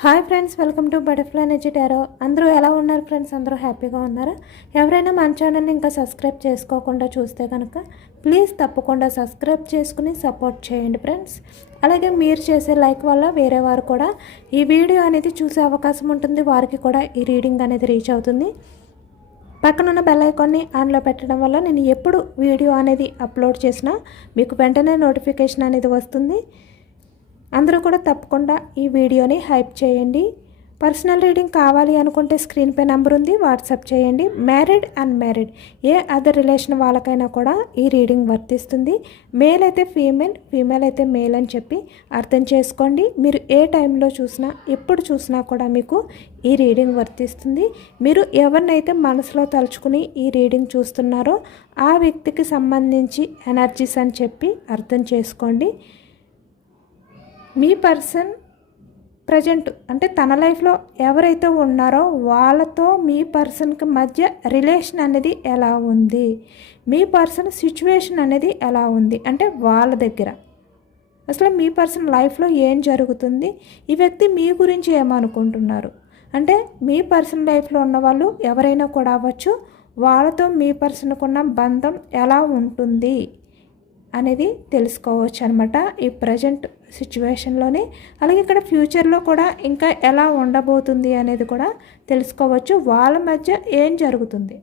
Hi friends, welcome to butterfly energy tarot. అందరూ ఎలా ఉన్నారు ఫ్రెండ్స్? అందరూ హ్యాపీగా ఉన్నారా? ఎవరైనా మన ఛానల్ని ఇంకా సబ్స్క్రైబ్ చేసుకోకుండా చూస్తే కనుక ప్లీజ్ తప్పకుండా సబ్స్క్రైబ్ చేసుకుని సపోర్ట్ చేయండి ఫ్రెండ్స్. అలాగే మీరు చేసే లైక్ వల్ల వేరే వారు కూడా ఈ వీడియో అనేది చూసే అవకాశం ఉంటుంది, వారికి కూడా ఈ రీడింగ్ అనేది రీచ్ అవుతుంది. పక్కనున్న బెల్ ఐకాన్ని ఆన్లో పెట్టడం వల్ల నేను ఎప్పుడు వీడియో అనేది అప్లోడ్ చేసినా మీకు వెంటనే నోటిఫికేషన్ అనేది వస్తుంది. అందరూ కూడా తప్పకుండా ఈ వీడియోని హైప్ చేయండి. పర్సనల్ రీడింగ్ కావాలి అనుకుంటే స్క్రీన్ పై నెంబర్ ఉంది, వాట్సాప్ చేయండి. మ్యారీడ్ అన్మ్యారీడ్ ఏ అదర్ రిలేషన్ వాళ్ళకైనా కూడా ఈ రీడింగ్ వర్తిస్తుంది. మేల్ అయితే ఫీమేల్, ఫీమేల్ అయితే మేల్ అని చెప్పి అర్థం చేసుకోండి. మీరు ఏ టైంలో చూసినా ఎప్పుడు చూసినా కూడా మీకు ఈ రీడింగ్ వర్తిస్తుంది. మీరు ఎవరినైతే మనసులో తలుచుకుని ఈ రీడింగ్ చూస్తున్నారో ఆ వ్యక్తికి సంబంధించి ఎనర్జీస్ అని చెప్పి అర్థం చేసుకోండి. మీ పర్సన్ ప్రజెంట్ అంటే తన లైఫ్లో ఎవరైతే ఉన్నారో వాళ్ళతో మీ పర్సన్కి మధ్య రిలేషన్ అనేది ఎలా ఉంది, మీ పర్సన్ సిచ్యువేషన్ అనేది ఎలా ఉంది అంటే వాళ్ళ దగ్గర అసలు మీ పర్సన్ లైఫ్లో ఏం జరుగుతుంది, ఈ వ్యక్తి మీ గురించి ఏమనుకుంటున్నారు అంటే మీ పర్సన్ లైఫ్లో ఉన్న వాళ్ళు ఎవరైనా కూడా అవ్వచ్చు, వాళ్ళతో మీ పర్సన్కున్న బంధం ఎలా ఉంటుంది అనేది తెలుసుకోవచ్చు అనమాట ఈ ప్రజెంట్ సిచ్యువేషన్లోనే. అలాగే ఇక్కడ ఫ్యూచర్లో కూడా ఇంకా ఎలా ఉండబోతుంది అనేది కూడా తెలుసుకోవచ్చు. వాళ్ళ మధ్య ఏం జరుగుతుంది,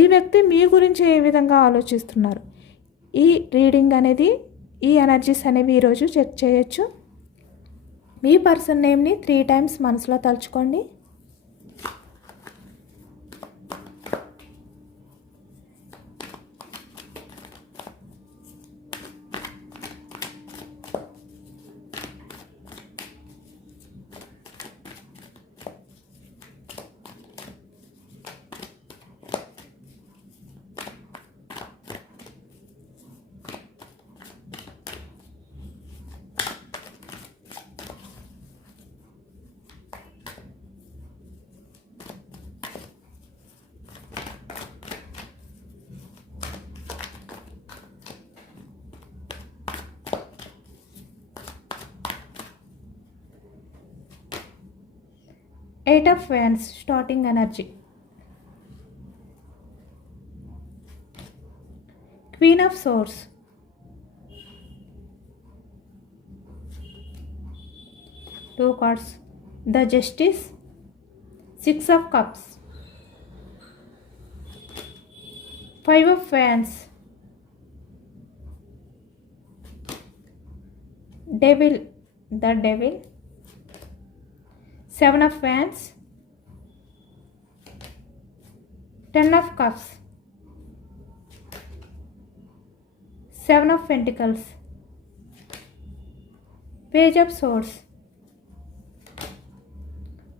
ఈ వ్యక్తి మీ గురించి ఏ విధంగా ఆలోచిస్తున్నారు, ఈ రీడింగ్ అనేది ఈ ఎనర్జీస్ అనేవి ఈరోజు చెక్ చేయొచ్చు. మీ పర్సన్ నేమ్ని 3 టైమ్స్ మనసులో తలుచుకోండి. Eight of Wands, starting energy. Queen of Swords. Two cards. The Justice. 6 of Cups. 5 of Wands. Devil. The Devil. 7 of Wands. 10 of Cups. 7 of Pentacles. Page of Swords.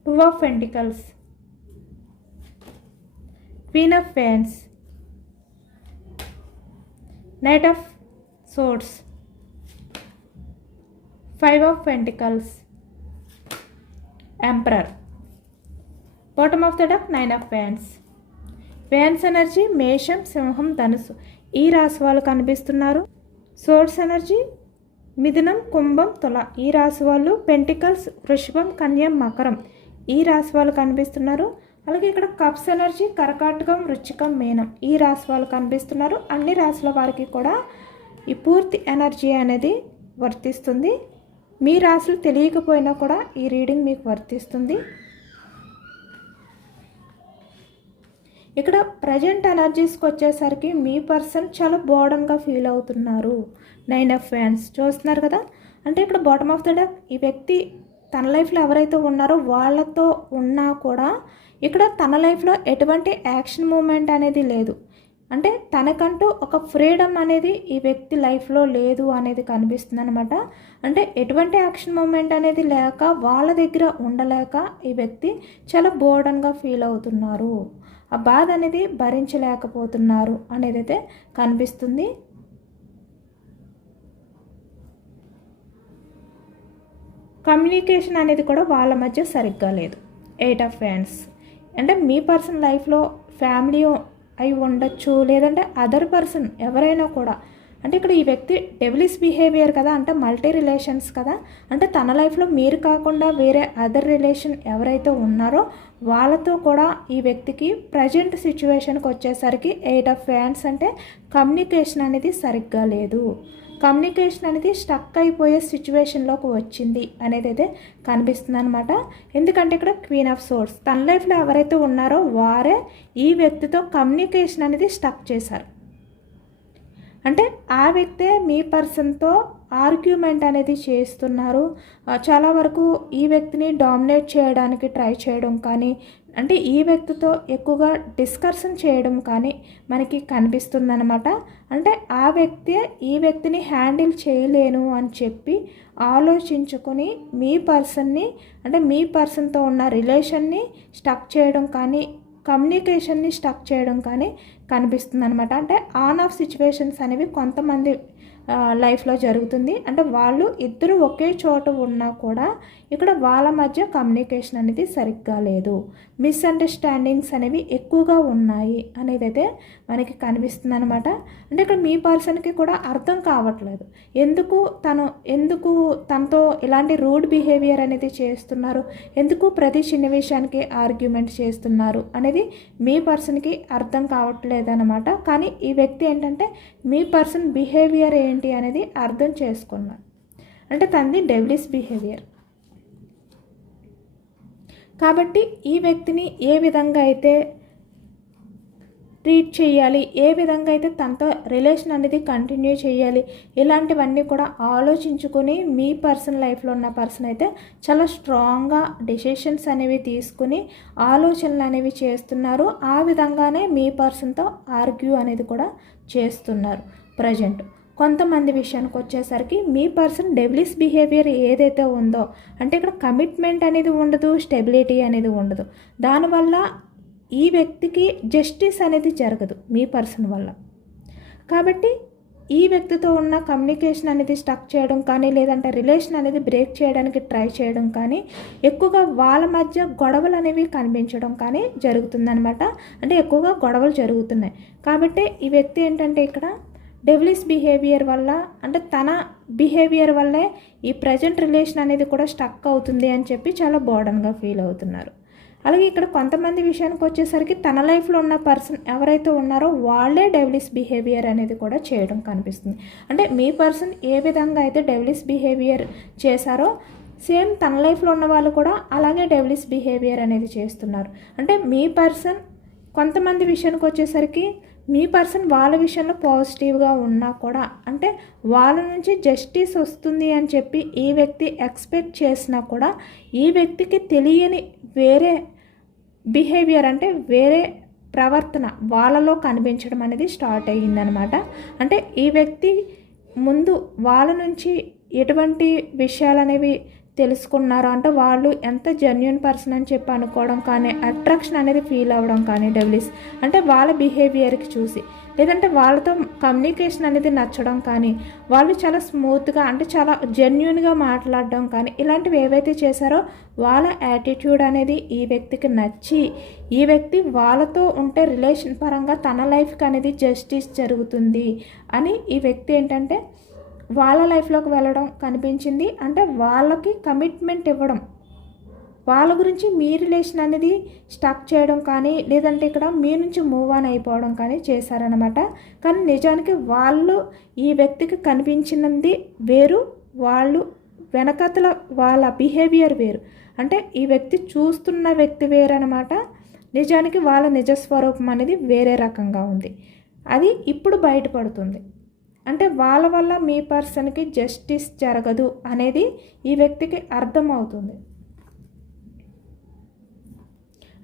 2 of Pentacles. Queen of Wands. Knight of Swords. 5 of Pentacles. Emperor. Bottom of the deck, 9 of Wands. Wands energy మేషం, సింహం, ధనుసు ఈ రాశి వాళ్ళు కనిపిస్తున్నారు. Source energy మిథునం, కుంభం, తుల ఈ రాశి వాళ్ళు. పెంటికల్స్ వృషభం, కన్య, మకరం ఈ రాశి వాళ్ళు కనిపిస్తున్నారు. అలాగే ఇక్కడ కప్స్ ఎనర్జీ కర్కాటకం, వృశ్చికం, మీనం ఈ రాశి వాళ్ళు కనిపిస్తున్నారు. అన్ని రాశుల వారికి కూడా ఈ పూర్తి ఎనర్జీ అనేది వర్తిస్తుంది. మీ రాశులు తెలియకపోయినా కూడా ఈ రీడింగ్ మీకు వర్తిస్తుంది. ఇక్కడ ప్రజెంట్ ఎనర్జీస్కి వచ్చేసరికి మీ పర్సన్ చాలా బోర్డన్గా ఫీల్ అవుతున్నారు. 9 of Wands చూస్తున్నారు కదా, అంటే ఇక్కడ బాటమ్ ఆఫ్ ద డెక్ ఈ వ్యక్తి తన లైఫ్లో ఎవరైతే ఉన్నారో వాళ్ళతో ఉన్నా కూడా ఇక్కడ తన లైఫ్లో ఎటువంటి యాక్షన్ మూమెంట్ అనేది లేదు. అంటే తనకంటూ ఒక ఫ్రీడమ్ అనేది ఈ వ్యక్తి లైఫ్లో లేదు అనేది కనిపిస్తుంది అనమాట. అంటే ఎటువంటి యాక్షన్ మూమెంట్ అనేది లేక వాళ్ళ దగ్గర ఉండలేక ఈ వ్యక్తి చాలా బోర్డన్గా ఫీల్ అవుతున్నారు, ఆ బాధ అనేది భరించలేకపోతున్నారు అనేది అయితే కనిపిస్తుంది. కమ్యూనికేషన్ అనేది కూడా వాళ్ళ మధ్య సరిగ్గా లేదు. 8 of Wands అంటే మీ పర్సన్ లైఫ్లో ఫ్యామిలీ అయి ఉండొచ్చు, లేదంటే అదర్ పర్సన్ ఎవరైనా కూడా అంటే ఇక్కడ ఈ వ్యక్తి డెవిలిష్ బిహేవియర్ కదా, అంటే మల్టీ రిలేషన్స్ కదా, అంటే తన లైఫ్లో మీరు కాకుండా వేరే అదర్ రిలేషన్ ఎవరైతే ఉన్నారో వాళ్ళతో కూడా ఈ వ్యక్తికి ప్రజెంట్ సిచ్యువేషన్కి వచ్చేసరికి 8 ఆఫ్ వ్యాండ్స్ అంటే కమ్యూనికేషన్ అనేది సరిగ్గా లేదు, కమ్యూనికేషన్ అనేది స్టక్ అయిపోయే సిచ్యువేషన్లోకి వచ్చింది అనేది అయితే కనిపిస్తుంది అనమాట. ఎందుకంటే ఇక్కడ క్వీన్ ఆఫ్ సోర్స్, తన లైఫ్లో ఎవరైతే ఉన్నారో వారే ఈ వ్యక్తితో కమ్యూనికేషన్ అనేది స్టక్ చేశారు. అంటే ఆ వ్యక్తే మీ పర్సన్తో ఆర్గ్యుమెంట్ అనేది చేస్తున్నారు. చాలా వరకు ఈ వ్యక్తిని డామినేట్ చేయడానికి ట్రై చేయడం కానీ, అంటే ఈ వ్యక్తితో ఎక్కువగా డిస్కషన్ చేయడం కానీ మనకి కనిపిస్తుందన్నమాట. అంటే ఆ వ్యక్తి ఈ వ్యక్తిని హ్యాండిల్ చేయలేను అని చెప్పి ఆలోచించుకొని మీ పర్సన్ని, అంటే మీ పర్సన్తో ఉన్న రిలేషన్ని స్టక్ చేయడం కానీ, కమ్యూనికేషన్ని స్టక్ చేయడం కానీ కనిపిస్తుంది అనమాట. అంటే ఆన్ ఆఫ్ సిచ్యువేషన్స్ అనేవి కొంతమంది లైఫ్లో జరుగుతుంది. అంటే వాళ్ళు ఇద్దరు ఒకే చోట ఉన్నా కూడా ఇక్కడ వాళ్ళ మధ్య కమ్యూనికేషన్ అనేది సరిగ్గా లేదు, మిస్అండర్స్టాండింగ్స్ అనేవి ఎక్కువగా ఉన్నాయి అనేది అయితే మనకి కనిపిస్తుంది అనమాట. అంటే ఇక్కడ మీ పర్సన్కి కూడా అర్థం కావట్లేదు ఎందుకు తనతో ఇలాంటి రూడ్ బిహేవియర్ అనేది చేస్తున్నారు, ఎందుకు ప్రతి చిన్న విషయానికి ఆర్గ్యుమెంట్ చేస్తున్నారు అనేది మీ పర్సన్కి అర్థం కావట్లేదు అనమాట. కానీ ఈ వ్యక్తి ఏంటంటే మీ పర్సన్ బిహేవియర్ ఏంటి అనేది అర్థం చేసుకున్నారు. అంటే తనది డెవిలిష్ బిహేవియర్ కాబట్టి ఈ వ్యక్తిని ఏ విధంగా అయితే ట్రీట్ చేయాలి, ఏ విధంగా అయితే తనతో రిలేషన్ అనేది కంటిన్యూ చేయాలి, ఇలాంటివన్నీ కూడా ఆలోచించుకొని మీ పర్సన్ లైఫ్లో ఉన్న పర్సన్ అయితే చాలా స్ట్రాంగ్గా డెసిషన్స్ అనేవి తీసుకుని ఆలోచనలు అనేవి చేస్తున్నారు. ఆ విధంగానే మీ పర్సన్తో ఆర్గ్యూ అనేది కూడా చేస్తున్నారు ప్రజెంట్. కొంతమంది విషయానికి వచ్చేసరికి మీ పర్సన్ డెవిలిష్ బిహేవియర్ ఏదైతే ఉందో, అంటే ఇక్కడ కమిట్మెంట్ అనేది ఉండదు, స్టెబిలిటీ అనేది ఉండదు. దానివల్ల ఈ వ్యక్తికి జస్టిస్ అనేది జరగదు మీ పర్సన్ వల్ల. కాబట్టి ఈ వ్యక్తితో ఉన్న కమ్యూనికేషన్ అనేది స్టక్ చేయడం కానీ, లేదంటే రిలేషన్ అనేది బ్రేక్ చేయడానికి ట్రై చేయడం కానీ, ఎక్కువగా వాళ్ళ మధ్య గొడవలు అనేవి కనిపించడం కానీ జరుగుతుందనమాట. అంటే ఎక్కువగా గొడవలు జరుగుతున్నాయి. కాబట్టి ఈ వ్యక్తి ఏంటంటే ఇక్కడ డెవిలిష్ బిహేవియర్ వల్ల, అంటే తన బిహేవియర్ వల్లే ఈ ప్రజెంట్ రిలేషన్ అనేది కూడా స్టక్ అవుతుంది అని చెప్పి చాలా బర్డన్గా ఫీల్ అవుతున్నారు. అలాగే ఇక్కడ కొంతమంది విషయానికి వచ్చేసరికి తన లైఫ్లో ఉన్న పర్సన్ ఎవరైతే ఉన్నారో వాళ్ళే డెవిలిష్ బిహేవియర్ అనేది కూడా చేయడం కనిపిస్తుంది. అంటే మీ పర్సన్ ఏ విధంగా అయితే డెవిలిష్ బిహేవియర్ చేశారో సేమ్ తన లైఫ్లో ఉన్న వాళ్ళు కూడా అలాగే డెవిలిష్ బిహేవియర్ అనేది చేస్తున్నారు. అంటే మీ పర్సన్ కొంతమంది విషయానికి వచ్చేసరికి మీ పర్సన్ వాళ్ళ విషయంలో పాజిటివ్గా ఉన్నా కూడా, అంటే వాళ్ళ నుంచి జస్టిస్ వస్తుంది అని చెప్పి ఈ వ్యక్తి ఎక్స్పెక్ట్ చేసినా కూడా ఈ వ్యక్తికి తెలియని వేరే బిహేవియర్, అంటే వేరే ప్రవర్తన వాళ్ళలో కనిపించడం అనేది స్టార్ట్ అయ్యిందనమాట. అంటే ఈ వ్యక్తి ముందు వాళ్ళ నుంచి ఎటువంటి విషయాలు అనేవి తెలుసుకున్నారు, అంటే వాళ్ళు ఎంత జెన్యూన్ పర్సన్ అని చెప్పి అనుకోవడం కానీ, అట్రాక్షన్ అనేది ఫీల్ అవ్వడం కానీ డెవిలిష్, అంటే వాళ్ళ బిహేవియర్కి చూసి, లేదంటే వాళ్ళతో కమ్యూనికేషన్ అనేది నచ్చడం కానీ, వాళ్ళు చాలా స్మూత్గా, అంటే చాలా జెన్యూన్గా మాట్లాడడం కానీ, ఇలాంటివి ఏవైతే చేశారో వాళ్ళ యాటిట్యూడ్ అనేది ఈ వ్యక్తికి నచ్చి ఈ వ్యక్తి వాళ్ళతో ఉంటే రిలేషన్ పరంగా తన లైఫ్కి అనేది జస్టిస్ జరుగుతుంది అని ఈ వ్యక్తి ఏంటంటే వాళ్ళ లైఫ్లోకి వెళ్ళడం కనిపించింది. అంటే వాళ్ళకి కమిట్మెంట్ ఇవ్వడం, వాళ్ళ గురించి మీ రిలేషన్ అనేది స్టక్ చేయడం కానీ, లేదంటే ఇక్కడ మీ నుంచి మూవ్ ఆన్ అయిపోవడం కానీ చేశారనమాట. కానీ నిజానికి వాళ్ళు ఈ వ్యక్తికి కనిపించినది వేరు, వాళ్ళు వెనకతల వాళ్ళ బిహేవియర్ వేరు. అంటే ఈ వ్యక్తి చూస్తున్న వ్యక్తి వేరు అనమాట. నిజానికి వాళ్ళ నిజస్వరూపం అనేది వేరే రకంగా ఉంది. అది ఇప్పుడు బయటపడుతుంది. అంటే వాళ్ళ వల్ల మీ పర్సన్కి జస్టిస్ జరగదు అనేది ఈ వ్యక్తికి అర్థమవుతుంది.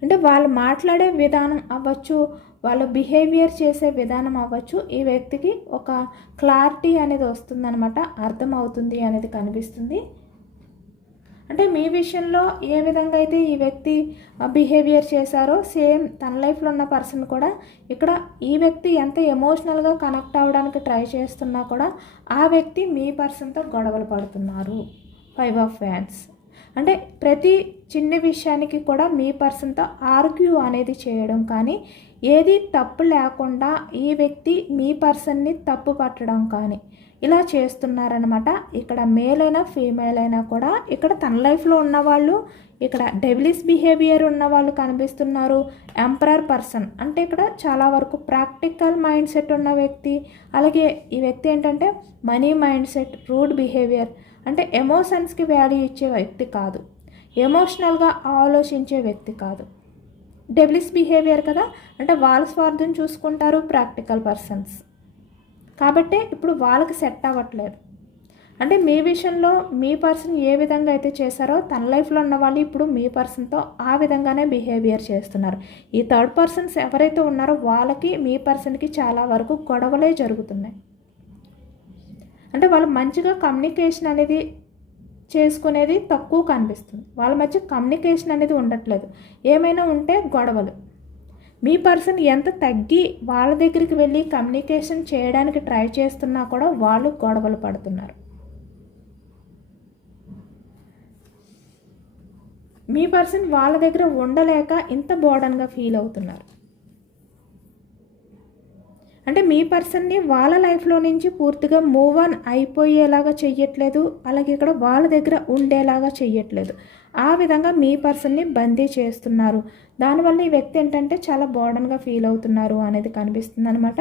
అంటే వాళ్ళు మాట్లాడే విధానం అవ్వచ్చు, వాళ్ళు బిహేవియర్ చేసే విధానం అవ్వచ్చు, ఈ వ్యక్తికి ఒక క్లారిటీ అనేది వస్తుందన్నమాట, అర్థమవుతుంది అనేది కనిపిస్తుంది. అంటే మీ విషయంలో ఏ విధంగా అయితే ఈ వ్యక్తి బిహేవియర్ చేశారో సేమ్ తన లైఫ్లో ఉన్న పర్సన్ కూడా ఇక్కడ ఈ వ్యక్తి ఎంత ఎమోషనల్గా కనెక్ట్ అవ్వడానికి ట్రై చేస్తున్నా కూడా ఆ వ్యక్తి మీ పర్సన్తో గొడవలు పడుతున్నారు. 5 ఆఫ్ వ్యాండ్స్ అంటే ప్రతి చిన్న విషయానికి కూడా మీ పర్సన్తో ఆర్గ్యూ అనేది చేయడం కానీ, ఏది తప్పు లేకుండా ఈ వ్యక్తి మీ పర్సన్ని తప్పు పట్టడం కానీ ఇలా చేస్తున్నారనమాట. ఇక్కడ మేల్ అయినా ఫీమేల్ అయినా కూడా ఇక్కడ తన లైఫ్లో ఉన్నవాళ్ళు, ఇక్కడ డెవిలిష్ బిహేవియర్ ఉన్న వాళ్ళు కనిపిస్తున్నారు. ఎంపరర్ పర్సన్ అంటే ఇక్కడ చాలా వరకు ప్రాక్టికల్ మైండ్ సెట్ ఉన్న వ్యక్తి. అలాగే ఈ వ్యక్తి ఏంటంటే money mind set, rude behaviour అంటే ఎమోషన్స్కి వాల్యూ ఇచ్చే వ్యక్తి కాదు, ఎమోషనల్గా ఆలోచించే వ్యక్తి కాదు. డెవిలిష్ బిహేవియర్ కదా, అంటే వాళ్ళ స్వార్థం చూసుకుంటారు ప్రాక్టికల్ పర్సన్స్. కాబట్టి ఇప్పుడు వాళ్ళకి సెట్ అవ్వట్లేదు. అంటే మీ విషయంలో మీ పర్సన్ ఏ విధంగా అయితే చేశారో తన లైఫ్లో ఉన్న వాళ్ళు ఇప్పుడు మీ పర్సన్తో ఆ విధంగానే బిహేవియర్ చేస్తున్నారు. ఈ థర్డ్ పర్సన్స్ ఎవరైతే ఉన్నారో వాళ్ళకి మీ పర్సన్కి చాలా వరకు గొడవలే జరుగుతున్నాయి. అంటే వాళ్ళు మంచిగా కమ్యూనికేషన్ అనేది చేసుకునేది తక్కువ కనిపిస్తుంది. వాళ్ళ మధ్య కమ్యూనికేషన్ అనేది ఉండట్లేదు. ఏమైనా ఉంటే గొడవలు. మీ పర్సన్ ఎంత తగ్గి వాళ్ళ దగ్గరికి వెళ్ళి కమ్యూనికేషన్ చేయడానికి ట్రై చేస్తున్నా కూడా వాళ్ళు గొడవలు పడుతున్నారు. మీ పర్సన్ వాళ్ళ దగ్గర ఉండలేక ఇంత బోర్డన్గా ఫీల్ అవుతున్నారు. అంటే మీ పర్సన్ని వాళ్ళ లైఫ్లో నుంచి పూర్తిగా మూవ్ ఆన్ అయిపోయేలాగా చెయ్యట్లేదు, అలాగే ఇక్కడ వాళ్ళ దగ్గర ఉండేలాగా చెయ్యట్లేదు. ఆ విధంగా మీ పర్సన్ని బందీ చేస్తున్నారు. దానివల్ల ఈ వ్యక్తి ఏంటంటే చాలా బోర్డన్గా ఫీల్ అవుతున్నారు అనేది కనిపిస్తుంది అనమాట.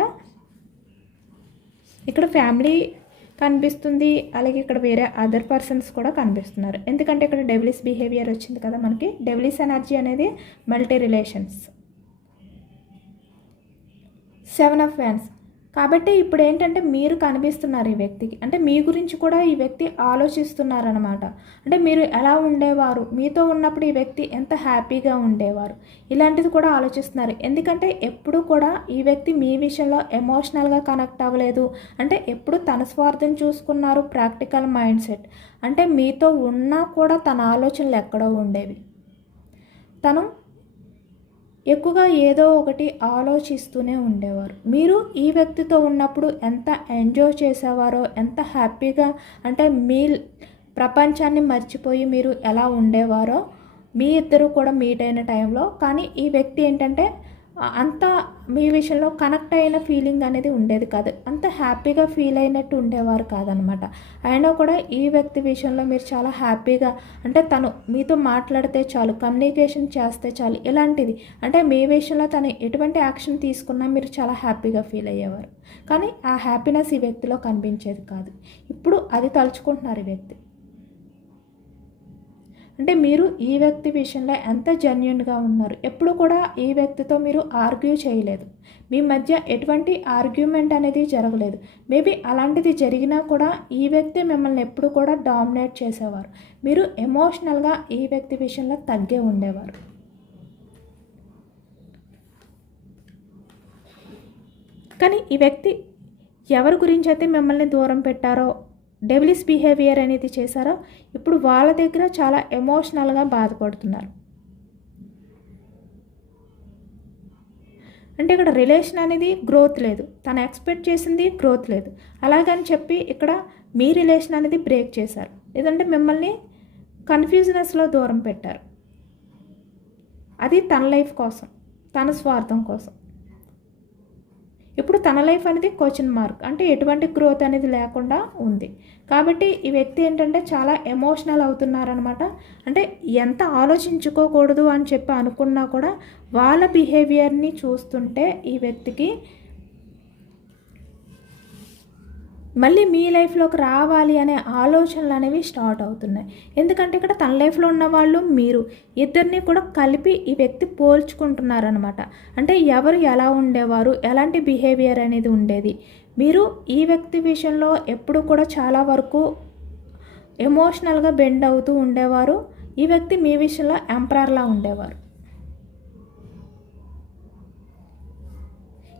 ఇక్కడ ఫ్యామిలీ కనిపిస్తుంది, అలాగే ఇక్కడ వేరే అదర్ పర్సన్స్ కూడా కనిపిస్తున్నారు. ఎందుకంటే ఇక్కడ డెవిలిష్ బిహేవియర్ వచ్చింది కదా మనకి. డెవిలిష్ ఎనర్జీ అనేది మల్టీ రిలేషన్స్, 7 ఆఫ్ వ్యాన్స్. కాబట్టి ఇప్పుడు ఏంటంటే మీరు కనిపిస్తున్నారు ఈ వ్యక్తికి. అంటే మీ గురించి కూడా ఈ వ్యక్తి ఆలోచిస్తున్నారనమాట. అంటే మీరు ఎలా ఉండేవారు, మీతో ఉన్నప్పుడు ఈ వ్యక్తి ఎంత హ్యాపీగా ఉండేవారు, ఇలాంటిది కూడా ఆలోచిస్తున్నారు. ఎందుకంటే ఎప్పుడు కూడా ఈ వ్యక్తి మీ విషయంలో ఎమోషనల్గా కనెక్ట్ అవ్వలేదు. అంటే ఎప్పుడు తన స్వార్థం చూసుకున్నారు, ప్రాక్టికల్ మైండ్ సెట్. అంటే మీతో ఉన్నా కూడా తన ఆలోచనలు ఎక్కడో ఉండేవి. తను ఎక్కువగా ఏదో ఒకటి ఆలోచిస్తూనే ఉండేవారు. మీరు ఈ వ్యక్తితో ఉన్నప్పుడు ఎంత ఎంజాయ్ చేసేవారో, ఎంత హ్యాపీగా, అంటే మీ ప్రపంచాన్ని మర్చిపోయి మీరు ఎలా ఉండేవారో మీ ఇద్దరు కూడా మీట్ అయిన టైంలో. కానీ ఈ వ్యక్తి ఏంటంటే అంత మీ విషయంలో కనెక్ట్ అయిన ఫీలింగ్ అనేది ఉండేది కాదు, అంత హ్యాపీగా ఫీల్ అయినట్టు ఉండేవారు కాదనమాట. అయినా కూడా ఈ వ్యక్తి విషయంలో మీరు చాలా హ్యాపీగా, అంటే తను మీతో మాట్లాడితే చాలు, కమ్యూనికేషన్ చేస్తే చాలు, ఇలాంటిది. అంటే మీ విషయంలో తను ఎటువంటి యాక్షన్ తీసుకున్నా మీరు చాలా హ్యాపీగా ఫీల్ అయ్యేవారు. కానీ ఆ హ్యాపీనెస్ ఈ వ్యక్తిలో కనిపించేది కాదు. ఇప్పుడు అది తలుచుకుంటున్నారు ఈ వ్యక్తి. అంటే మీరు ఈ వ్యక్తి విషయంలో ఎంత జెన్యూన్గా ఉన్నారు. ఎప్పుడు కూడా ఈ వ్యక్తితో మీరు ఆర్గ్యూ చేయలేదు, మీ మధ్య ఎటువంటి ఆర్గ్యుమెంట్ అనేది జరగలేదు. మేబీ అలాంటిది జరిగినా కూడా ఈ వ్యక్తి మిమ్మల్ని ఎప్పుడు కూడా డామినేట్ చేసేవారు. మీరు ఎమోషనల్గా ఈ వ్యక్తి విషయంలో తగ్గే ఉండేవారు. కానీ ఈ వ్యక్తి ఎవరి గురించి అయితే మిమ్మల్ని దూరం పెట్టారో, డెవిలిష్ బిహేవియర్ అనేది చేశారో, ఇప్పుడు వాళ్ళ దగ్గర చాలా ఎమోషనల్గా బాధపడుతున్నారు. అంటే ఇక్కడ రిలేషన్ అనేది గ్రోత్ లేదు, తను ఎక్స్పెక్ట్ చేసింది గ్రోత్ లేదు. అలాగని చెప్పి ఇక్కడ మీ రిలేషన్ అనేది బ్రేక్ చేశారు, లేదంటే మిమ్మల్ని కన్ఫ్యూజనెస్లో దూరం పెట్టారు. అది తన లైఫ్ కోసం, తన స్వార్థం కోసం. ఇప్పుడు తన లైఫ్ అనేది క్వశ్చన్ మార్క్, అంటే ఎటువంటి గ్రోత్ అనేది లేకుండా ఉంది. కాబట్టి ఈ వ్యక్తి ఏంటంటే చాలా ఎమోషనల్ అవుతున్నారనమాట. అంటే ఎంత ఆలోచించుకోకూడదు అని చెప్పి అనుకున్నా కూడా వాళ్ళ బిహేవియర్ని చూస్తుంటే ఈ వ్యక్తికి మళ్ళీ మీ లైఫ్లోకి రావాలి అనే ఆలోచనలు అనేవి స్టార్ట్ అవుతున్నాయి. ఎందుకంటే ఇక్కడ తన లైఫ్లో ఉన్న వాళ్ళు మీరు ఇద్దరిని కూడా కలిపి ఈ వ్యక్తి పోల్చుకుంటున్నారనమాట. అంటే ఎవరు ఎలా ఉండేవారు, ఎలాంటి బిహేవియర్ అనేది ఉండేది. మీరు ఈ వ్యక్తి విషయంలో ఎప్పుడు కూడా చాలా వరకు ఎమోషనల్గా బెండ్ అవుతూ ఉండేవారు. ఈ వ్యక్తి మీ విషయంలో ఎంపరర్లా ఉండేవారు.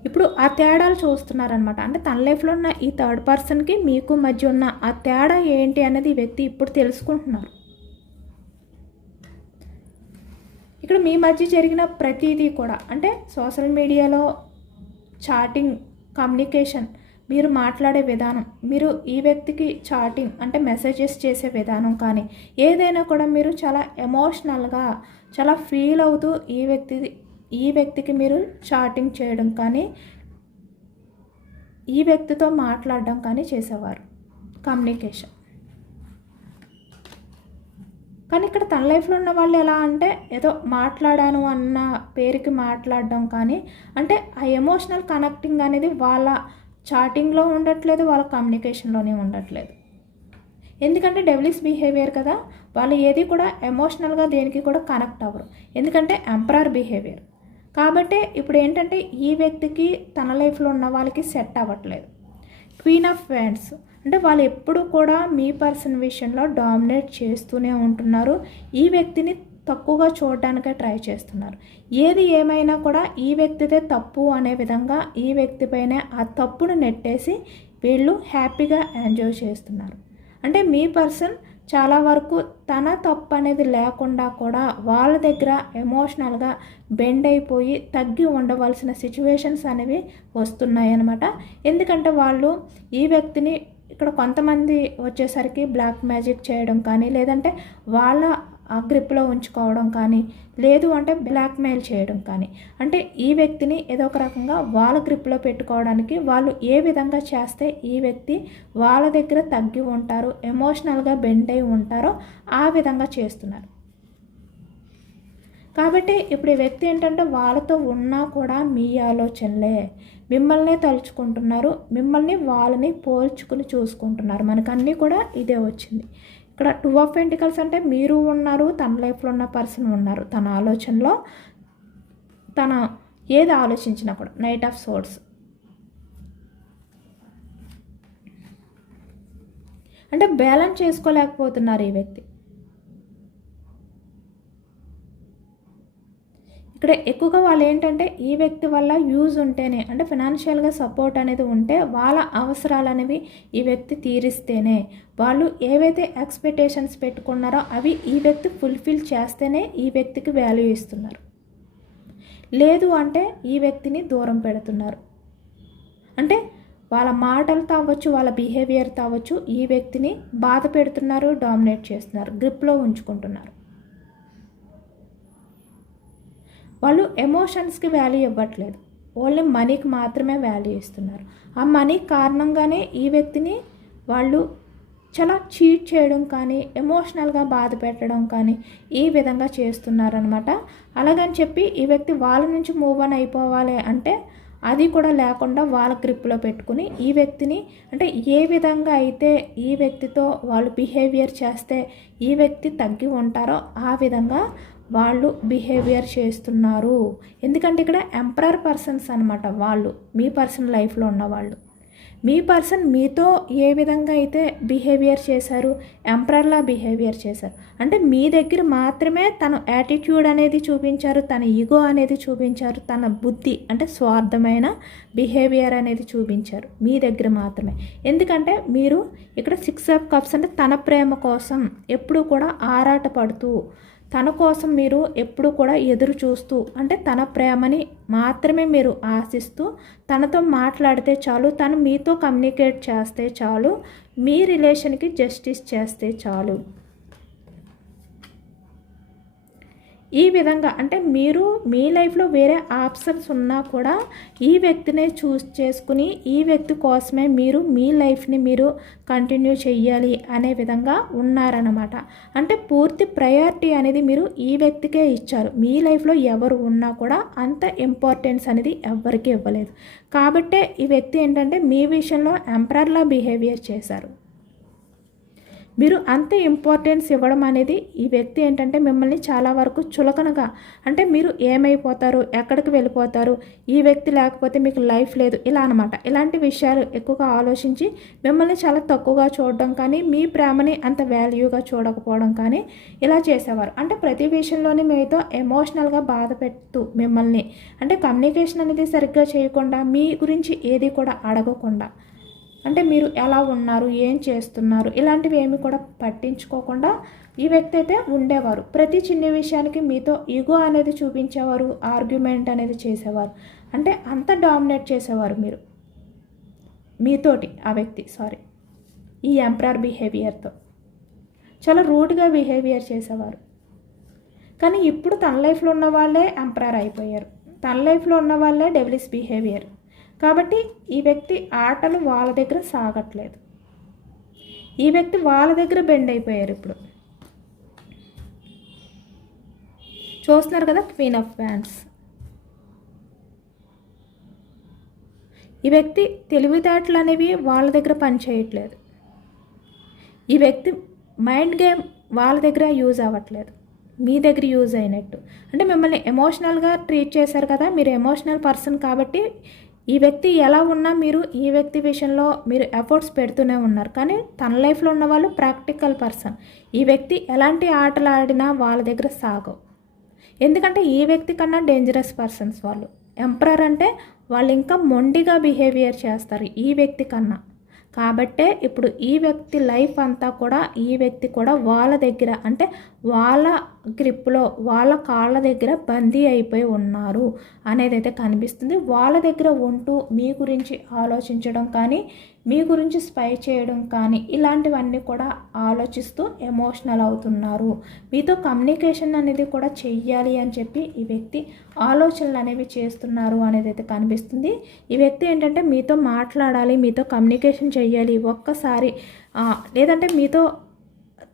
ఇప్పుడు ఆ తేడాలు చూస్తున్నారనమాట. అంటే తన లైఫ్లో ఉన్న ఈ థర్డ్ పర్సన్కి మీకు మధ్య ఉన్న ఆ తేడా ఏంటి అనేది ఈ వ్యక్తి ఇప్పుడు తెలుసుకుంటున్నారు. ఇక్కడ మీ మధ్య జరిగిన ప్రతిదీ కూడా, అంటే సోషల్ మీడియాలో చాటింగ్, కమ్యూనికేషన్, మీరు మాట్లాడే విధానం, మీరు ఈ వ్యక్తికి చాటింగ్ అంటే మెసేజెస్ చేసే విధానం కానీ ఏదైనా కూడా మీరు చాలా ఎమోషనల్గా చాలా ఫీల్ అవుతూ ఈ వ్యక్తి ఈ వ్యక్తికి మీరు చాటింగ్ చేయడం కానీ, ఈ వ్యక్తితో మాట్లాడడం కానీ చేసేవారు, కమ్యూనికేషన్. కానీ ఇక్కడ తన లైఫ్లో ఉన్న వాళ్ళు ఎలా అంటే ఏదో మాట్లాడాను అన్న పేరుకి మాట్లాడడం కానీ, అంటే ఆ ఎమోషనల్ కనెక్టింగ్ అనేది వాళ్ళ చాటింగ్లో ఉండట్లేదు, వాళ్ళ కమ్యూనికేషన్లోనే ఉండట్లేదు. ఎందుకంటే డెవిలిష్ బిహేవియర్ కదా, వాళ్ళు ఏది కూడా ఎమోషనల్గా దేనికి కూడా కనెక్ట్ అవ్వరు, ఎందుకంటే ఎంపరర్ బిహేవియర్. కాబట్టి ఇప్పుడు ఏంటంటే ఈ వ్యక్తికి తన లైఫ్లో ఉన్న వాళ్ళకి సెట్ అవ్వట్లేదు. క్వీన్ ఆఫ్ వ్యాండ్స్ అంటే వాళ్ళు ఎప్పుడు కూడా మీ పర్సన్ విషయంలో డామినేట్ చేస్తూనే ఉంటున్నారు, ఈ వ్యక్తిని తక్కువగా చూడడానికే ట్రై చేస్తున్నారు. ఏది ఏమైనా కూడా ఈ వ్యక్తిదే తప్పు అనే విధంగా ఈ వ్యక్తిపైనే ఆ తప్పును నెట్టేసి వీళ్ళు హ్యాపీగా ఎంజాయ్ చేస్తున్నారు. అంటే మీ పర్సన్ చాలా వరకు తన తప్పు అనేది లేకుండా కూడా వాళ్ళ దగ్గర ఎమోషనల్గా బెండ్ అయిపోయి తగ్గి ఉండవలసిన సిచ్యువేషన్స్ అనేవి వస్తున్నాయి అన్నమాట. ఎందుకంటే వాళ్ళు ఈ వ్యక్తిని ఇక్కడ కొంతమంది వచ్చేసరికి బ్లాక్ మ్యాజిక్ చేయడం కానీ, లేదంటే వాళ్ళ గ్రిప్లో ఉంచుకోవడం కానీ, లేదు అంటే బ్లాక్మెయిల్ చేయడం కానీ, అంటే ఈ వ్యక్తిని ఏదో ఒక రకంగా వాళ్ళ గ్రిప్లో పెట్టుకోవడానికి వాళ్ళు ఏ విధంగా చేస్తే ఈ వ్యక్తి వాళ్ళ దగ్గర తగ్గి ఉంటారు, ఎమోషనల్గా బెండ్ అయి ఉంటారో ఆ విధంగా చేస్తున్నారు. కాబట్టి ఇప్పుడు ఈ వ్యక్తి ఏంటంటే వాళ్ళతో ఉన్నా కూడా మీ ఆలోచనలే, మిమ్మల్నే తలుచుకుంటున్నారు, మిమ్మల్ని వాళ్ళని పోల్చుకుని చూసుకుంటున్నారు. మనకు అన్నీ కూడా ఇదే వచ్చింది. ఇక్కడ 2 ఆఫ్ పెంటికల్స్ అంటే మీరు ఉన్నారు, తన లైఫ్లో ఉన్న పర్సన్ ఉన్నారు. తన ఆలోచనలో తన ఏది ఆలోచించినా కూడా నైట్ ఆఫ్ సోర్డ్స్ అంటే బ్యాలెన్స్ చేసుకోలేకపోతున్నారు ఈ వ్యక్తి. ఇక్కడ ఎక్కువగా వాళ్ళు ఏంటంటే ఈ వ్యక్తి వల్ల యూజ్ ఉంటేనే, అంటే ఫినాన్షియల్గా సపోర్ట్ అనేది ఉంటే వాళ్ళ అవసరాలు అనేవి ఈ వ్యక్తి తీరిస్తేనే, వాళ్ళు ఏవైతే ఎక్స్పెక్టేషన్స్ పెట్టుకున్నారో అవి ఈ వ్యక్తి ఫుల్ఫిల్ చేస్తేనే ఈ వ్యక్తికి వాల్యూ ఇస్తున్నారు. లేదు అంటే ఈ వ్యక్తిని దూరం పెడుతున్నారు. అంటే వాళ్ళ మాటలతో అవ్వచ్చు, వాళ్ళ బిహేవియర్తో అవ్వచ్చు, ఈ వ్యక్తిని బాధ పెడుతున్నారు, డామినేట్ చేస్తున్నారు, గ్రిప్లో ఉంచుకుంటున్నారు. వాళ్ళు ఎమోషన్స్కి వాల్యూ ఇవ్వట్లేదు, ఓన్లీ మనీకి మాత్రమే వాల్యూ ఇస్తున్నారు. ఆ మనీ కారణంగానే ఈ వ్యక్తిని వాళ్ళు చాలా చీట్ చేయడం కానీ, ఎమోషనల్గా బాధ పెట్టడం కానీ ఈ విధంగా చేస్తున్నారనమాట. అలాగని చెప్పి ఈ వ్యక్తి వాళ్ళ నుంచి మూవ్ ఆన్ అయిపోవాలి అంటే అది కూడా లేకుండా వాళ్ళ గ్రిప్లో పెట్టుకుని ఈ వ్యక్తిని, అంటే ఏ విధంగా అయితే ఈ వ్యక్తితో వాళ్ళు బిహేవియర్ చేస్తే ఈ వ్యక్తి తగ్గి ఉంటారో ఆ విధంగా వాళ్ళు బిహేవియర్ చేస్తున్నారు. ఎందుకంటే ఇక్కడ ఎంపరర్ పర్సన్స్ అనమాట వాళ్ళు, మీ పర్సన్ లైఫ్లో ఉన్నవాళ్ళు. మీ పర్సన్ మీతో ఏ విధంగా అయితే బిహేవియర్ చేశారు, ఎంపరర్లా బిహేవియర్ చేశారు. అంటే మీ దగ్గర మాత్రమే తన యాటిట్యూడ్ అనేది చూపించారు, తన ఈగో అనేది చూపించారు, తన బుద్ధి అంటే స్వార్థమైన బిహేవియర్ అనేది చూపించారు మీ దగ్గర మాత్రమే. ఎందుకంటే మీరు ఇక్కడ 6 ఆఫ్ కప్స్ అంటే తన ప్రేమ కోసం ఎప్పుడు కూడా ఆరాటపడుతూ, తన కోసం మీరు ఎప్పుడు కూడా ఎదురు చూస్తూ, అంటే తన ప్రేమని మాత్రమే మీరు ఆశిస్తూ, తనతో మాట్లాడితే చాలు, తను మీతో కమ్యూనికేట్ చేస్తే చాలు, మీ రిలేషన్కి జస్టిస్ చేస్తే చాలు. ఈ విధంగా అంటే మీరు మీ లైఫ్లో వేరే ఆప్షన్స్ ఉన్నా కూడా ఈ వ్యక్తినే చూస్ చేసుకుని ఈ వ్యక్తి కోసమే మీరు మీ లైఫ్ని మీరు కంటిన్యూ చెయ్యాలి అనే విధంగా ఉన్నారన్నమాట. అంటే పూర్తి ప్రయారిటీ అనేది మీరు ఈ వ్యక్తికే ఇచ్చారు. మీ లైఫ్లో ఎవరు ఉన్నా కూడా అంత ఇంపార్టెన్స్ అనేది ఎవరికి ఇవ్వలేదు. కాబట్టే ఈ వ్యక్తి ఏంటంటే మీ విషయంలో ఎంపరర్లా బిహేవియర్ చేశారు. మీరు అంత ఇంపార్టెన్స్ ఇవ్వడం అనేది ఈ వ్యక్తి ఏంటంటే మిమ్మల్ని చాలా వరకు చులకనగా, అంటే మీరు ఏమైపోతారు, ఎక్కడికి వెళ్ళిపోతారు, ఈ వ్యక్తి లేకపోతే మీకు లైఫ్ లేదు, ఇలా అనమాట. ఇలాంటి విషయాలు ఎక్కువగా ఆలోచించి మిమ్మల్ని చాలా తక్కువగా చూడడం కానీ, మీ ప్రేమని అంత వాల్యూగా చూడకపోవడం కానీ ఇలా చేసేవారు. అంటే ప్రతి విషయంలోనే మీతో ఎమోషనల్గా బాధ పెడుతూ మిమ్మల్ని, అంటే కమ్యూనికేషన్ అనేది సరిగ్గా చేయకుండా, మీ గురించి ఏది కూడా అడగకుండా, అంటే మీరు ఎలా ఉన్నారు, ఏం చేస్తున్నారు, ఇలాంటివి ఏమి కూడా పట్టించుకోకుండా ఈ వ్యక్తి అయితే ఉండేవారు. ప్రతి చిన్న విషయానికి మీతో ఈగో అనేది చూపించేవారు, ఆర్గ్యుమెంట్ అనేది చేసేవారు. అంటే అంత డామినేట్ చేసేవారు మీరు మీతోటి ఆ వ్యక్తి, ఈ ఎంపరర్ బిహేవియర్తో చాలా రూడ్గా బిహేవియర్ చేసేవారు. కానీ ఇప్పుడు తన లైఫ్లో ఉన్న వాళ్ళే ఎంపరర్ అయిపోయారు. తన లైఫ్లో ఉన్న వాళ్ళే డెవిలిష్ బిహేవియర్. కాబట్టి ఈ వ్యక్తి ఆటలు వాళ్ళ దగ్గర సాగట్లేదు. ఈ వ్యక్తి వాళ్ళ దగ్గర బెండ్ అయిపోయారు. ఇప్పుడు చూస్తున్నారు కదా, క్వీన్ ఆఫ్ వ్యాండ్స్. ఈ వ్యక్తి తెలివితేటలు అనేవి వాళ్ళ దగ్గర పనిచేయట్లేదు. ఈ వ్యక్తి మైండ్ గేమ్ వాళ్ళ దగ్గర యూజ్ అవ్వట్లేదు, మీ దగ్గర యూజ్ అయినట్టు. అంటే మిమ్మల్ని ఎమోషనల్గా ట్రీట్ చేశారు కదా, మీరు ఎమోషనల్ పర్సన్ కాబట్టి ఈ వ్యక్తి ఎలా ఉన్నా మీరు ఈ వ్యక్తి విషయంలో మీరు ఎఫర్ట్స్ పెడుతూనే ఉన్నారు. కానీ తన లైఫ్లో ఉన్న వాళ్ళు ప్రాక్టికల్ పర్సన్. ఈ వ్యక్తి ఎలాంటి ఆటలు ఆడినా వాళ్ళ దగ్గర సాగవు. ఎందుకంటే ఈ వ్యక్తి కన్నా డేంజరస్ పర్సన్స్ వాళ్ళు. ఎంపరర్ అంటే వాళ్ళు ఇంకా మొండిగా బిహేవియర్ చేస్తారు ఈ వ్యక్తి కన్నా. కాబట్టే ఇప్పుడు ఈ వ్యక్తి లైఫ్ అంతా కూడా ఈ వ్యక్తి కూడా వాళ్ళ దగ్గర, అంటే వాళ్ళ గ్రిప్లో, వాళ్ళ కాళ్ళ దగ్గర బందీ అయిపోయి ఉన్నారు అనేది అయితే కనిపిస్తుంది. వాళ్ళ దగ్గర ఉంటూ మీ గురించి ఆలోచించడం కానీ, మీ గురించి స్పై చేయడం కానీ, ఇలాంటివన్నీ కూడా ఆలోచిస్తూ ఎమోషనల్ అవుతున్నారు. మీతో కమ్యూనికేషన్ అనేది కూడా చెయ్యాలి అని చెప్పి ఈ వ్యక్తి ఆలోచనలు అనేవి చేస్తున్నారు అనేది అయితే కనిపిస్తుంది. ఈ వ్యక్తి ఏంటంటే మీతో మాట్లాడాలి, మీతో కమ్యూనికేషన్ చెయ్యాలి ఒక్కసారి, లేదంటే మీతో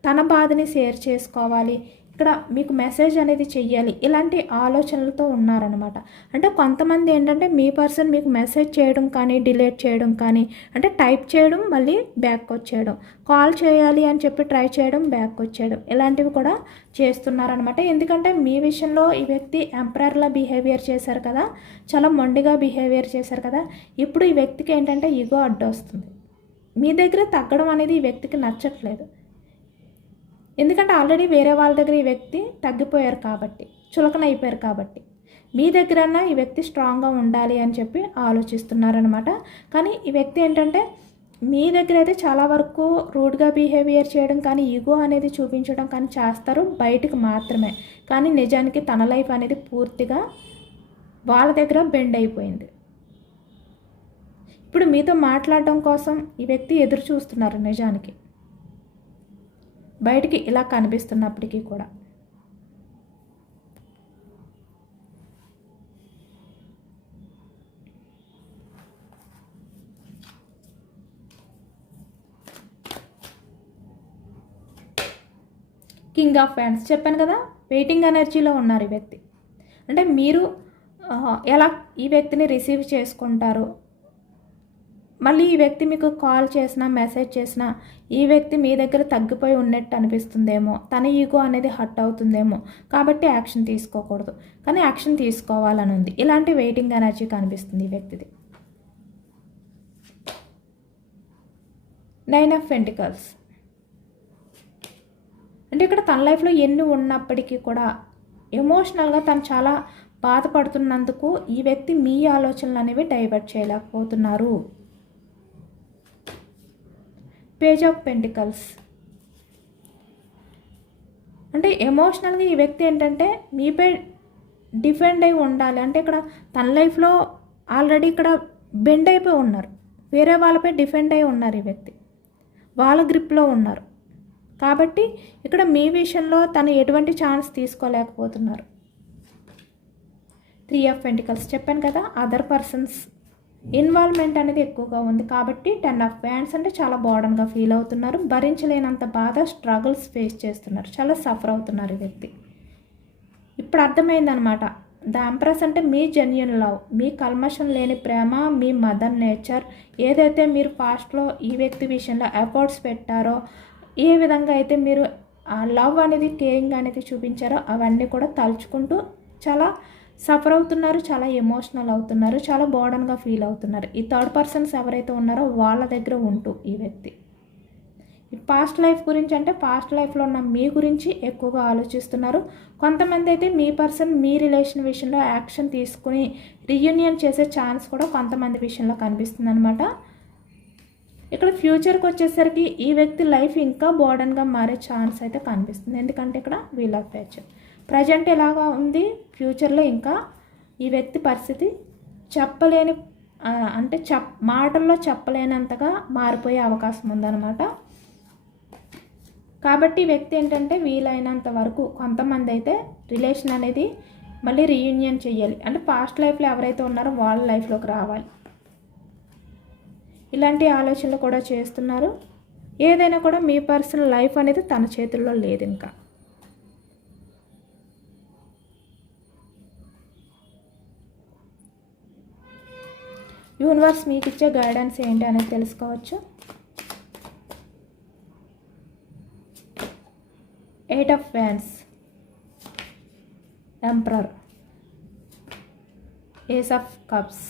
తన బాధని షేర్ చేసుకోవాలి, ఇక్కడ మీకు మెసేజ్ అనేది చెయ్యాలి, ఇలాంటి ఆలోచనలతో ఉన్నారనమాట. అంటే కొంతమంది ఏంటంటే మీ పర్సన్ మీకు మెసేజ్ చేయడం కానీ, డిలీట్ చేయడం కానీ, అంటే టైప్ చేయడం మళ్ళీ బ్యాక్ వచ్చేయడం, కాల్ చేయాలి అని చెప్పి ట్రై చేయడం బ్యాక్ వచ్చేయడం, ఇలాంటివి కూడా చేస్తున్నారనమాట. ఎందుకంటే మీ విషయంలో ఈ వ్యక్తి ఎంపరర్లా బిహేవియర్ చేశారు కదా, చాలా మొండిగా బిహేవియర్ చేశారు కదా. ఇప్పుడు ఈ వ్యక్తికి ఏంటంటే ఈగో అడ్డొస్తుంది. మీ దగ్గర తగ్గడం అనేది ఈ వ్యక్తికి నచ్చట్లేదు. ఎందుకంటే ఆల్రెడీ వేరే వాళ్ళ దగ్గర ఈ వ్యక్తి తగ్గిపోయారు కాబట్టి, చులకన అయిపోయారు కాబట్టి, మీ దగ్గరన్నా ఈ వ్యక్తి స్ట్రాంగ్గా ఉండాలి అని చెప్పి ఆలోచిస్తున్నారనమాట. కానీ ఈ వ్యక్తి ఏంటంటే మీ దగ్గర అయితే చాలా వరకు రూడ్గా బిహేవియర్ చేయడం కానీ, ఈగో అనేది చూపించడం కానీ చేస్తారు బయటికి మాత్రమే. కానీ నిజానికి తన లైఫ్ అనేది పూర్తిగా వాళ్ళ దగ్గర బెండ్ అయిపోయింది. ఇప్పుడు మీతో మాట్లాడడం కోసం ఈ వ్యక్తి ఎదురు చూస్తున్నారు నిజానికి, బయటికి ఇలా కనిపిస్తున్నప్పటికీ కూడా. కింగ్ ఆఫ్ వ్యాండ్స్ చెప్పాను కదా, వెయిటింగ్ ఎనర్జీలో ఉన్నారు ఈ వ్యక్తి. అంటే మీరు ఎలా ఈ వ్యక్తిని రిసీవ్ చేసుకుంటారు, మళ్ళీ ఈ వ్యక్తి మీకు కాల్ చేసినా, మెసేజ్ చేసినా ఈ వ్యక్తి మీ దగ్గర తగ్గిపోయి ఉన్నట్టు అనిపిస్తుందేమో, తన ఈగో అనేది హర్ట్ అవుతుందేమో, కాబట్టి యాక్షన్ తీసుకోకూడదు, కానీ యాక్షన్ తీసుకోవాలని ఉంది. ఇలాంటి వెయిటింగ్ ఎనర్జీ కనిపిస్తుంది ఈ వ్యక్తిది. 9 ఆఫ్ పెంటికల్స్ అంటే ఇక్కడ తన లైఫ్లో ఎన్ని ఉన్నప్పటికీ కూడా ఎమోషనల్గా తను చాలా బాధపడుతున్నందుకు ఈ వ్యక్తి మీ ఆలోచనలు అనేవి డైవర్ట్ చేయలేకపోతున్నారు. పేజ్ ఆఫ్ పెంటికల్స్ అంటే ఎమోషనల్గా ఈ వ్యక్తి ఏంటంటే మీపై డిఫెండ్ అయి ఉండాలి. అంటే ఇక్కడ తన లైఫ్లో ఆల్రెడీ ఇక్కడ బెండ్ అయిపోయి ఉన్నారు, వేరే వాళ్ళపై డిఫెండ్ అయి ఉన్నారు ఈ వ్యక్తి, వాళ్ళ గ్రిప్లో ఉన్నారు. కాబట్టి ఇక్కడ మీ విషయంలో తను ఎటువంటి ఛాన్స్ తీసుకోలేకపోతున్నారు. 3 ఆఫ్ పెంటికల్స్ చెప్పాను కదా, అదర్ పర్సన్స్ ఇన్వాల్వ్మెంట్ అనేది ఎక్కువగా ఉంది. కాబట్టి 10 ఆఫ్ వ్యాండ్స్ అంటే చాలా బోర్డన్గా ఫీల్ అవుతున్నారు, భరించలేనంత బాధ, స్ట్రగుల్స్ ఫేస్ చేస్తున్నారు, చాలా సఫర్ అవుతున్నారు ఈ వ్యక్తి. ఇప్పుడు అర్థమైందనమాట, ద ఎంప్రెస్ అంటే మీ జెన్యూన్ లవ్, మీ కల్మషం లేని ప్రేమ, మీ మదర్ నేచర్, ఏదైతే మీరు పాస్ట్లో ఈ వ్యక్తి విషయంలో ఎఫర్ట్స్ పెట్టారో, ఏ విధంగా అయితే మీరు ఆ లవ్ అనేది, కేరింగ్ అనేది చూపించారో అవన్నీ కూడా తలుచుకుంటూ చాలా సఫర్ అవుతున్నారు, చాలా ఎమోషనల్ అవుతున్నారు, చాలా బోర్డన్గా ఫీల్ అవుతున్నారు. ఈ థర్డ్ పర్సన్స్ ఎవరైతే ఉన్నారో వాళ్ళ దగ్గర ఉంటూ ఈ వ్యక్తి ఈ పాస్ట్ లైఫ్ గురించి, అంటే పాస్ట్ లైఫ్లో ఉన్న మీ గురించి ఎక్కువగా ఆలోచిస్తున్నారు. కొంతమంది అయితే మీ పర్సన్ మీ రిలేషన్ విషయంలో యాక్షన్ తీసుకుని రీయూనియన్ చేసే ఛాన్స్ కూడా కొంతమంది విషయంలో కనిపిస్తుంది అనమాట. ఇక్కడ ఫ్యూచర్కి వచ్చేసరికి ఈ వ్యక్తి లైఫ్ ఇంకా బోర్డన్గా మారే ఛాన్స్ అయితే కనిపిస్తుంది. ఎందుకంటే ఇక్కడ వీల్ ఆఫ్ పేజ్ ప్రజెంట్ ఎలాగా ఉంది, ఫ్యూచర్లో ఇంకా ఈ వ్యక్తి పరిస్థితి చెప్పలేని, అంటే మాటల్లో చెప్పలేనంతగా మారిపోయే అవకాశం ఉందన్నమాట. కాబట్టి వ్యక్తి ఏంటంటే వీలైనంత వరకు కొంతమంది అయితే రిలేషన్ అనేది మళ్ళీ రీయూనియన్ చేయాలి, అంటే పాస్ట్ లైఫ్లో ఎవరైతే ఉన్నారో వాళ్ళ లైఫ్లోకి రావాలి, ఇలాంటి ఆలోచనలు కూడా చేస్తున్నారు. ఏదైనా కూడా మీ పర్సనల్ లైఫ్ అనేది తన చేతుల్లో లేదు. ఇంకా యూనివర్స్ మీకు ఇచ్చే గైడెన్స్ ఏంటి అనేది తెలుసుకోవచ్చు. 8 of wands, emperor, ace of cups,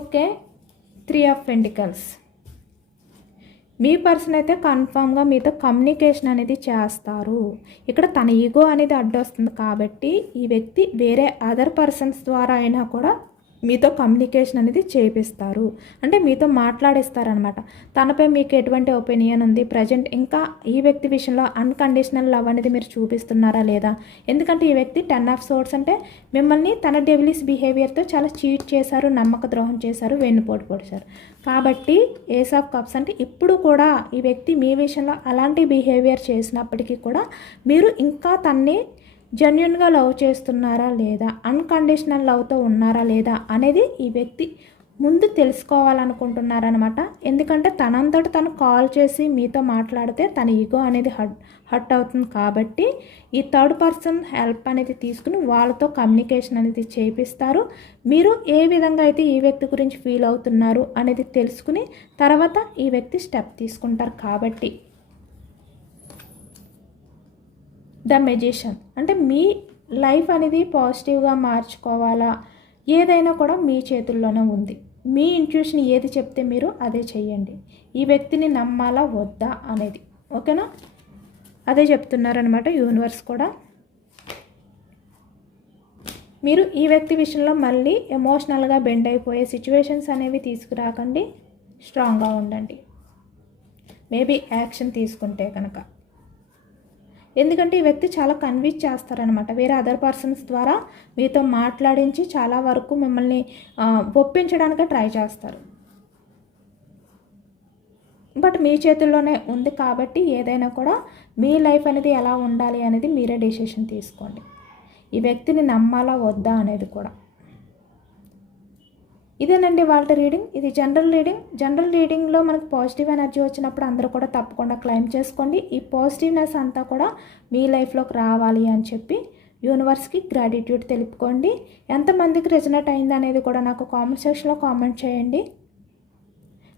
okay, 3 of pentacles. మీ పర్సన్ అయితే కన్ఫామ్గా మీతో కమ్యూనికేషన్ అనేది చేస్తారు. ఇక్కడ తన ఈగో అనేది అడ్డొస్తుంది కాబట్టి ఈ వ్యక్తి వేరే అదర్ పర్సన్స్ ద్వారా అయినా కూడా మీతో కమ్యూనికేషన్ అనేది చేపిస్తారు, అంటే మీతో మాట్లాడిస్తారనమాట. తనపై మీకు ఎటువంటి ఒపీనియన్ ఉంది ప్రజెంట్, ఇంకా ఈ వ్యక్తి విషయంలో అన్కండిషనల్ లవ్ అనేది మీరు చూపిస్తున్నారా లేదా. ఎందుకంటే ఈ వ్యక్తి 10 ఆఫ్ సోర్డ్స్ అంటే మిమ్మల్ని తన డెవిలిస్ బిహేవియర్తో చాలా చీట్ చేశారు, నమ్మక ద్రోహం చేశారు, వెన్నుపోటు పొడిచారు. కాబట్టి ఏస్ ఆఫ్ కప్స్ అంటే ఇప్పుడు కూడా ఈ వ్యక్తి మీ విషయంలో అలాంటి బిహేవియర్ చేసినప్పటికీ కూడా మీరు ఇంకా తన్ని జెన్యున్గా లవ్ చేస్తున్నారా లేదా, అన్కండిషనల్ లవ్తో ఉన్నారా లేదా అనేది ఈ వ్యక్తి ముందు తెలుసుకోవాలనుకుంటున్నారనమాట. ఎందుకంటే తనంతట తను కాల్ చేసి మీతో మాట్లాడితే తన ఈగో అనేది హర్ట్ అవుతుంది. కాబట్టి ఈ థర్డ్ పర్సన్ హెల్ప్ అనేది తీసుకుని వాళ్ళతో కమ్యూనికేషన్ అనేది చేపిస్తారు. మీరు ఏ విధంగా అయితే ఈ వ్యక్తి గురించి ఫీల్ అవుతున్నారు అనేది తెలుసుకుని తర్వాత ఈ వ్యక్తి స్టెప్ తీసుకుంటారు. కాబట్టి ద మెజిషియన్ అంటే మీ లైఫ్ అనేది పాజిటివ్గా మార్చుకోవాలా, ఏదైనా కూడా మీ చేతుల్లోనే ఉంది. మీ ఇంట్యూషన్ ఏది చెప్తే మీరు అదే చెయ్యండి. ఈ వ్యక్తిని నమ్మాలా వద్దా అనేది, ఓకేనా, అదే చెప్తున్నారనమాట యూనివర్స్ కూడా. మీరు ఈ వ్యక్తి విషయంలో మళ్ళీ ఎమోషనల్గా బెండ్ అయిపోయే సిచ్యువేషన్స్ అనేవి తీసుకురాకండి, స్ట్రాంగ్గా ఉండండి. మేబీ యాక్షన్ తీసుకుంటే కనుక, ఎందుకంటే ఈ వ్యక్తి చాలా కన్విన్స్ చేస్తారనమాట. వేరే అదర్ పర్సన్స్ ద్వారా మీతో మాట్లాడించి చాలా వరకు మిమ్మల్ని ఒప్పించడానికి ట్రై చేస్తారు. బట్ మీ చేతుల్లోనే ఉంది కాబట్టి ఏదైనా కూడా మీ లైఫ్ అనేది ఎలా ఉండాలి అనేది మీరే డెసిషన్ తీసుకోండి. ఈ వ్యక్తిని నమ్మాలా వద్దా అనేది కూడా. ఇదేనండి వాళ్ళ రీడింగ్. ఇది జనరల్ రీడింగ్లో మనకు పాజిటివ్ ఎనర్జీ వచ్చినప్పుడు అందరూ కూడా తప్పకుండా క్లైమ్ చేసుకోండి. ఈ పాజిటివ్నెస్ అంతా కూడా మీ లైఫ్లోకి రావాలి అని చెప్పి యూనివర్స్కి గ్రాటిట్యూడ్ తెలుపుకోండి. ఎంతమందికి రెజనేట్ అయింది అనేది కూడా నాకు కామెంట్ సెక్షన్లో కామెంట్ చేయండి.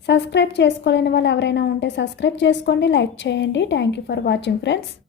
సబ్స్క్రైబ్ చేసుకోలేని వాళ్ళు ఎవరైనా ఉంటే సబ్స్క్రైబ్ చేసుకోండి, లైక్ చేయండి. Thank you for watching friends.